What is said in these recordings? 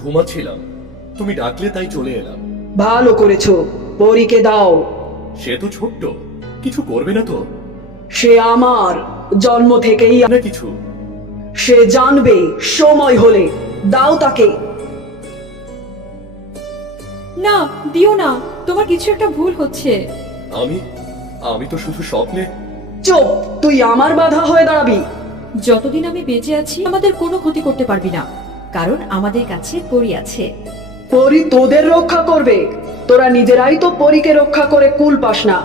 ঘুমাচ্ছিলাম, তুমি ডাকলে তাই চলে এলাম। ভালো করেছো, পরীকে দাও। সে তো ছোট্ট, কিছু করবে না তো? সে আমার জন্ম থেকেই না কিছু। সে জানবে সময় হলে। দাও তাকে। না, দিও না, তোমার কিছু একটা ভুল হচ্ছে। আমি আমি তো শুধু স্বপ্নে। চুপ, তুই আমার বাধা হয়ে দাঁড়াবি? যতদিন আমি বেঁচে আছি আমাদের কোনো ক্ষতি করতে পারবি না, কারণ আমাদের কাছে পরী আছে। পরী তোদের রক্ষা করবে? তোরা নিজেরাই তো পরীকে রক্ষা করে কুল পাস না।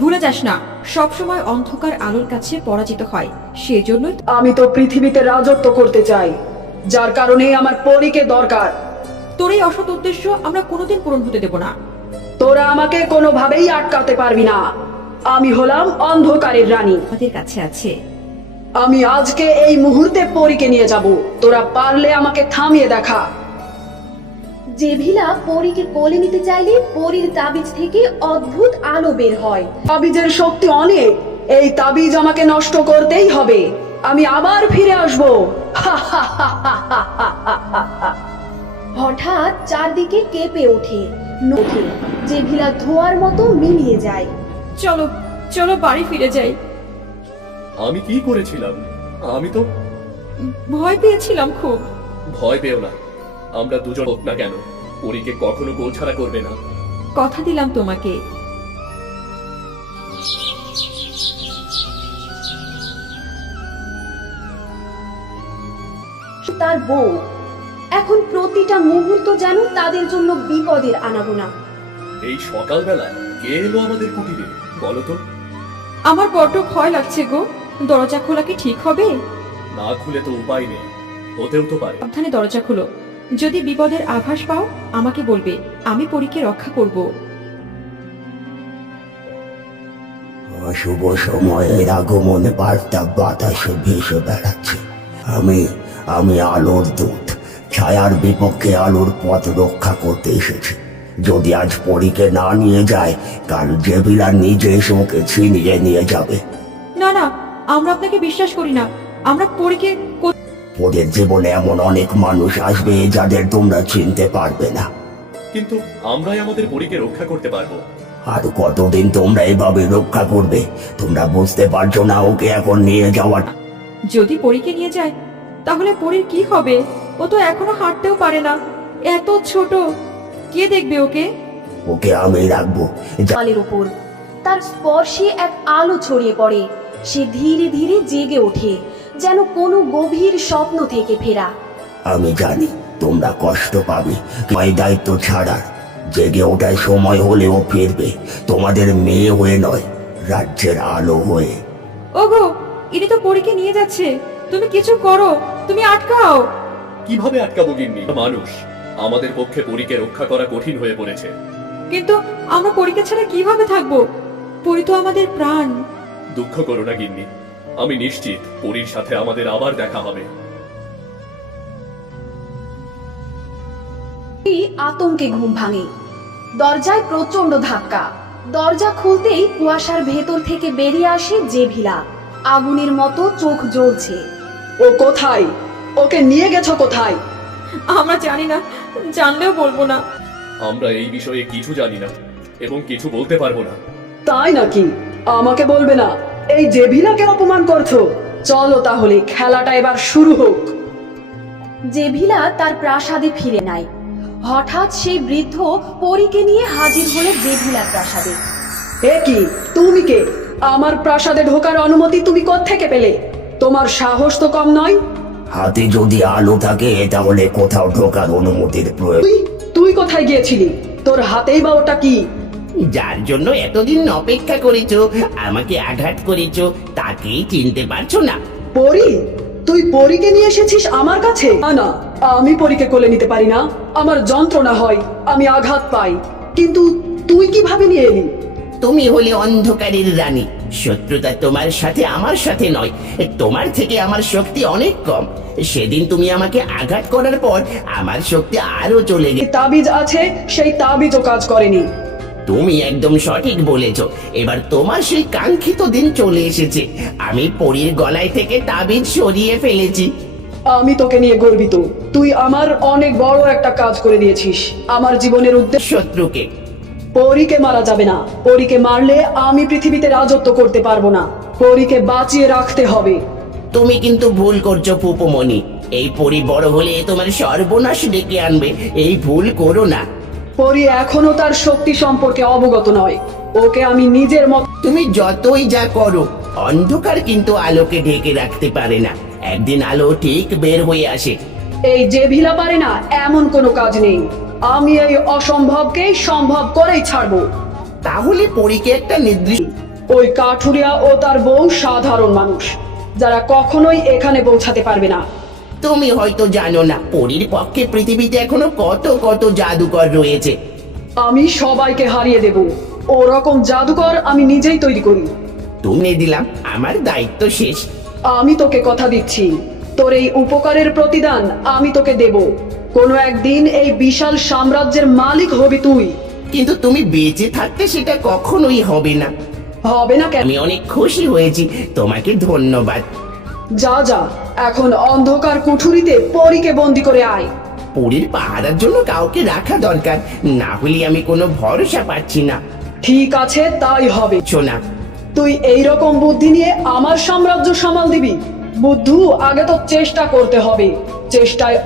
ভুলে যাস না, সব সময় অন্ধকার আলোর কাছে পরাজিত হয়, সেজন্যই আমি তো পৃথিবীতে রাজত্ব করতে চাই, যার কারণে আমার পরীকে দরকার। তোর এই অসৎ উদ্দেশ্য আমরা কোনোদিন পূরণ হতে দেব না। তোরা আমাকে কোনোভাবেই আটকাতে পারবি না। আমি হলাম অন্ধকারের রানী। আমাদের কাছে আছে। আমি আজকে এই মুহূর্তে পরীকে নিয়ে যাব। তোরা পারলে আমাকে থামিয়ে দেখা। জেভিলা পরীকে কোলে নিতে চাইলে পরীর তাবিজ থেকে অদ্ভুত আলো বের হয়। তাবিজের শক্তি অনেক। এই তাবিজ আমাকে নষ্ট করতেই হবে। আমি আবার ফিরে আসব। হঠাৎ চারদিকে কেঁপে ওঠে। জেভিলা ধোঁয়ার মতো মিলিয়ে যায়। চলো চলো বাড়ি ফিরে যাই। আমি কি করেছিলাম? আমি তো ভয় পেয়েছিলাম খুব। ভয় পেও না, আমরা দুজন হোক না কেন, পরীকে কখনো গোলছাড়া করবে না। কথা দিলাম তোমাকে। তার বউ এখন প্রতিটা মুহূর্ত যেন তাদের জন্য বিপদের আনাগোনা। এই সকালবেলা কে এলো আমাদের কুটিরে বলো তো? আমার বড্ড ভয় লাগছে গো। দরজা খোলা কি ঠিক হবে? না খুলে তো উপায় নেই, হতেও তো পারে। সাবধানে দরজা খোলো। যদি বিপদের আভাস পাও আমাকে বলবে, আমি পরীকে রক্ষা করব। অশুভ সময়ের আগমনে বার্তা বাতাসে ভেসে বেড়াচ্ছে। আমি আমি আলোর দূত, ছায়ার বিপক্ষে আলোর পথ রক্ষা করতে এসেছি। যদি আজ পরীকে না নিয়ে যায়, কাল জেভিলা নিজে এসে ওকে ছিনিয়ে নিয়ে যাবে। না না, আমরা আপনাকে বিশ্বাস করি না। আমরা পরীকে ওদের জীবনে এমন অনেক মানুষ আসবে যাদের তোমরা চিনতে পারবে না। কিন্তু আমরাই আমাদের পরীকে রক্ষা করতে পারবো। আর কতদিন তোমরা এভাবে রক্ষা করবে? তোমরা বুঝতে পারছো না ওকে এখন নিয়ে যাওয়া? যদি পরীকে নিয়ে যায় তাহলে পরীর কি হবে? ও তো এখনো হাঁটতেও পারে না, এত ছোট। কে দেখবে ওকে? ওকে আমি রাখবো। দেওয়ালের উপর তার স্পর্শে এক আলো ছড়িয়ে পড়ে। সে ধীরে ধীরে জেগে ওঠে, যেন কোনো গভীর স্বপ্ন থেকে ফেরা। আমি জানি তোমরা কষ্ট পাবে, এই দায়িত্ব ছাড়ার। জেগে ওঠার সময় হলেও ফিরবে, তোমাদের মেয়ে হয়ে নয়, রাজ্যের আলো হয়ে। ওগো, ইনি তো পরীকে নিয়ে যাচ্ছে। তুমি কিছু করো, তুমি আটকাও। কিভাবে আটকাবো গিন্নি? মানুষ, আমাদের পক্ষে পরীকে রক্ষা করা কঠিন হয়ে পড়েছে। কিন্তু আমরা পরীকে ছাড়া কিভাবে থাকবো? পরী তো আমাদের প্রাণ। দুঃখ করো না গিন্নি, আমি নিশ্চিত পরীর সাথে আমাদের আবার দেখা হবে। আতঙ্কে ঘুম ভাঙে। দরজায় প্রচন্ড ধাক্কা। দরজা খুলতেই কুয়াশার ভেতর থেকে বেরিয়ে আসে জেভিলা। আগুনের মতো চোখ জ্বলছে। ও কোথায়? ওকে নিয়ে গেছো কোথায়? আমরা জানি না, জানলেও বলবো না। আমরা এই বিষয়ে কিছু জানি না এবং কিছু বলতে পারবো না। তাই নাকি? আমাকে বলবে না? এই জেভিলাকে অপমান করছো? চলো তাহলে খেলাটা এবার শুরু হোক। জেভিলা তার প্রাসাদে ফিরে নেয়। হঠাৎ সেই বৃদ্ধ পরীকে নিয়ে হাজির হলো জেভিলার প্রাসাদে। এ কি, তুমি কে? আমার প্রাসাদে ঢোকার অনুমতি তুমি কোত্থেকে পেলে? তোমার সাহস তো কম নয়। হাতে যদি আলো থাকে তাহলে কোথাও ঢোকার অনুমতির প্রয়োজন। তুই কোথায় গিয়েছিলি? তোর হাতেই বা ওটা কি? যার জন্য এতদিন অপেক্ষা করেছো, আমাকে আঘাত করেছো, তাকেই চিনতে পারছো না? পরী? তুই পরীকে নিয়ে এসেছিস আমার কাছে? না না, আমি পরীকে কোলে নিতে পারি না। আমার যন্ত্রণা হয়, আমি আঘাত পাই। কিন্তু তুই কিভাবে নিয়ে এলি? তুমি হলে অন্ধকারের রানী। শত্রুতা তোমার সাথে আমার সাথে নয়, তোমার থেকে আমার শক্তি অনেক কম। সেদিন তুমি আমাকে আঘাত করার পর আমার শক্তি আরো চলে যে গেছে। তাবিজ আছে সেই তাবিজও কাজ করেনি। তুমি একদম সঠিক বলেছ। এবার তোমার সেই কাঙ্ক্ষিত দিন চলে এসেছে। আমি পরীর গলায় থেকে তাবিজ সরিয়ে ফেলেছি। আমি তোকে নিয়ে গর্বিত। তুই আমার অনেক বড় একটা কাজ করে দিয়েছিস। আমার জীবনের উদ্দেশ্য শত্রুকে পরীকে মারা যাবে না। পরীকে মারলে আমি পৃথিবীতে রাজত্ব করতে পারবো না। পরীকে বাঁচিয়ে রাখতে হবে। তুমি কিন্তু ভুল করছো ফুপুমণি। এই পরি বড় হলে তোমার সর্বনাশ ডেকে আনবে, এই ভুল করো না। পরী এখনো তার শক্তি সম্পর্কে অবগত নয়। ওকে আমি নিজের মত তুমি যতই যা করো, অন্ধকার কিন্তু আলোকে ঢেকে রাখতে পারে না। একদিন আলো ঠিক বের হয়ে আসে। এই যে ভিলা পারে না এমন কোনো কাজ নেই। আমি এই অসম্ভবকে সম্ভব করেই ছাড়বো। তাহলে পরীকে একটা নির্দিষ্ট ওই কাঠুরিয়া ও তার বউ সাধারণ মানুষ, যারা কখনোই এখানে পৌঁছাতে পারবে না। তুমি হয়তো জানো না, পরীর পক্ষে পৃথিবীতে এখনো কত কত জাদুকর রয়েছে। আমি সবাইকে হারিয়ে দেব। ওরকম জাদুকর আমি নিজেই তৈরি করি। তুমি দিলাম, আমার দায়িত্ব শেষ। আমি তোকে কথা দিচ্ছি, তোর এই উপকারের প্রতিদান আমি তোকে দেব। কোনো একদিন এই বিশাল সাম্রাজ্যের মালিক হবি তুই। কিন্তু তুমি বেঁচে থাকতে সেটা কখনোই হবে না। হবে না কেন? আমি অনেক খুশি হয়েছি, তোমাকে ধন্যবাদ। যা যা, এখন অন্ধকার কুঠুরিতে পরীকে বন্দি করে আয়। পরীর পাহারার জন্য কাউকে রাখা দরকার, না হলে আমি কোনো ভরসা পাচ্ছি না। ঠিক আছে, তাই হবে। শোনা, তুই এই রকম বুদ্ধি নিয়ে আমার সাম্রাজ্য সামাল দিবি? বুদ্ধু, আগে তো চেষ্টা করতে হবে। চেষ্টায়